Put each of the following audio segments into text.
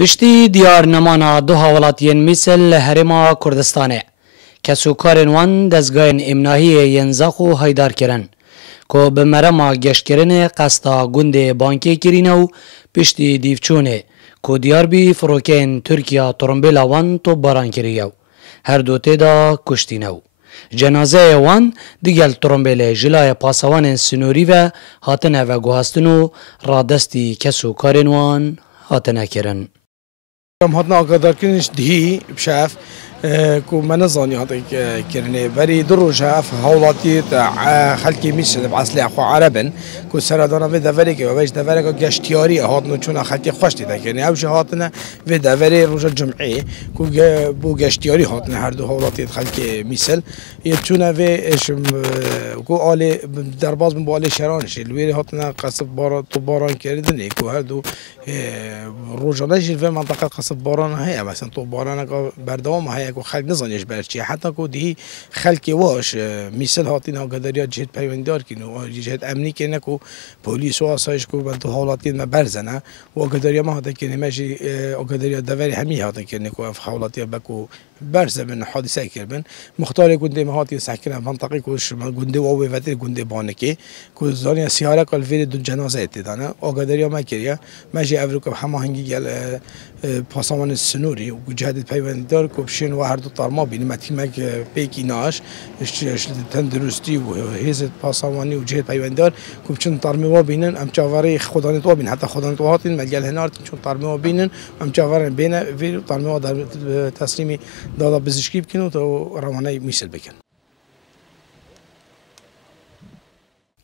پشتی دیار نمانا دو هاولاتین میسل هرما کردستانه کسوکارن وان دزگاین امناهی ینزاخ و هایدار کرن که به مرما گشت کرن قصدا گند بانکی کرینه و پشتی دیفچونه که دیار بی فروکین ترکیا ترمبیلا وان تو باران کریو هر دو تیدا کشتینو جنازه وان دیگل ترمبیل جلای پاسوان سنوری و هاتنه و گوهستنو را دستی کسوکارن وان هاتنه کرن هاتنا آگادار کنش دهی بشاف کو من زانی هات کرنه بری دروج اف حولاتی خلکی میشه اصلی خو عربن کو سردانا و دوری که وش دوری که گشتیاری هاتنو چون خلکی خوش دیده کنه اوش هاتنه و دوری روز جمعه کو بو گشتیاری هاتنه هر دو حولاتی خلکی میسل یه چون و اش کو آل درباز من بالا شرانش الوی هاتنه قصب باران تو باران کردن کو هر دو روزانه و منطقه قصب باران هي مثلا تو باران بردوام هي کو خلق نزانیش برچی حتی کو دی خلقی واش مثل هاتینا قدریا جهت پیوندار کینو جهت امنی کنه کو پلیس و آسایش کو بنتو حالاتین ما برزنه و قدریا ما هات کنه ماشي قدریا دوری همی هات کنه کو حالاتیا بکو برز من حادثه کربن مختار گنده مهاتی ساکن منطقه کوش گنده و وفات گنده بانکی کو زانی سیاره کل ویر دو جنازه اتدانه آگادریا ما کریا ماجی افریقا هماهنگی گل پاسمان سنوری و جهت پیونددار کوبشین و هر دو تارما بین متیمک پیکی ناش تندرستی و هیز پاسمانی و جهت پیونددار کوبشین تارمی و بینن ام چاوری خدانت و بین حتی خدانت و هاتین مجال هنارت چون تارمی و بینن ام چاوری بین ویر تارمی و در تسلیمی دادا بزشکی بکنن و روانه میسل بکن.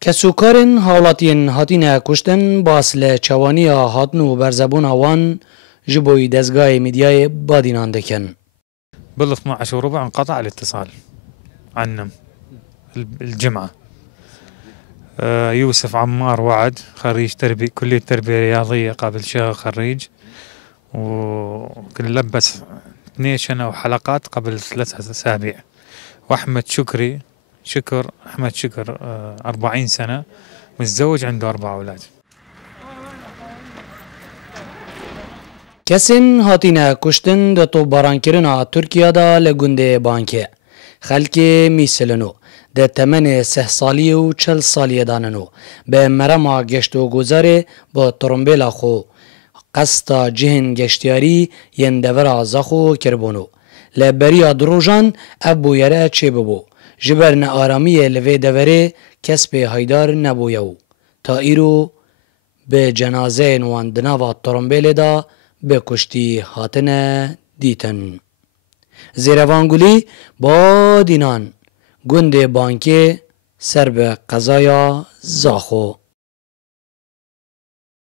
کسوکارن حالاتین هاتینه کشتن باصل چوانی هاتن و برزبون وان جبوی دزگاه میدیای بادینان دکن. بال 12 وربع انقطع الاتصال عنهم الجمعة. يوسف عمار وعد خريج كلية تربية رياضية قبل شهر خريج وكان لبس 2 سنة وحلقات قبل 3 أسابيع. وأحمد أحمد شكر 40 سنة متزوج عنده 4 أولاد. کسین هاتینه کشتن ده تو باران کرنا ترکیه دا لگنده بانکه خلک میسلنو ده تمن 3 سالی و 40 سالی داننو به مرما گشت و گذاره با ترمبیلا خو قصد جهن گشتیاری یندور آزاخو کربونو لبریا دروژان ابو یره چه ببو جبرن آرامی لوی دوره کس به هایدار نبویو تا ایرو به جنازه نواندنا و ترمبیل دا به کشتی هاتنه دیتن زیروانگولی با دینان گنده بانکی سر به قضایا زاخو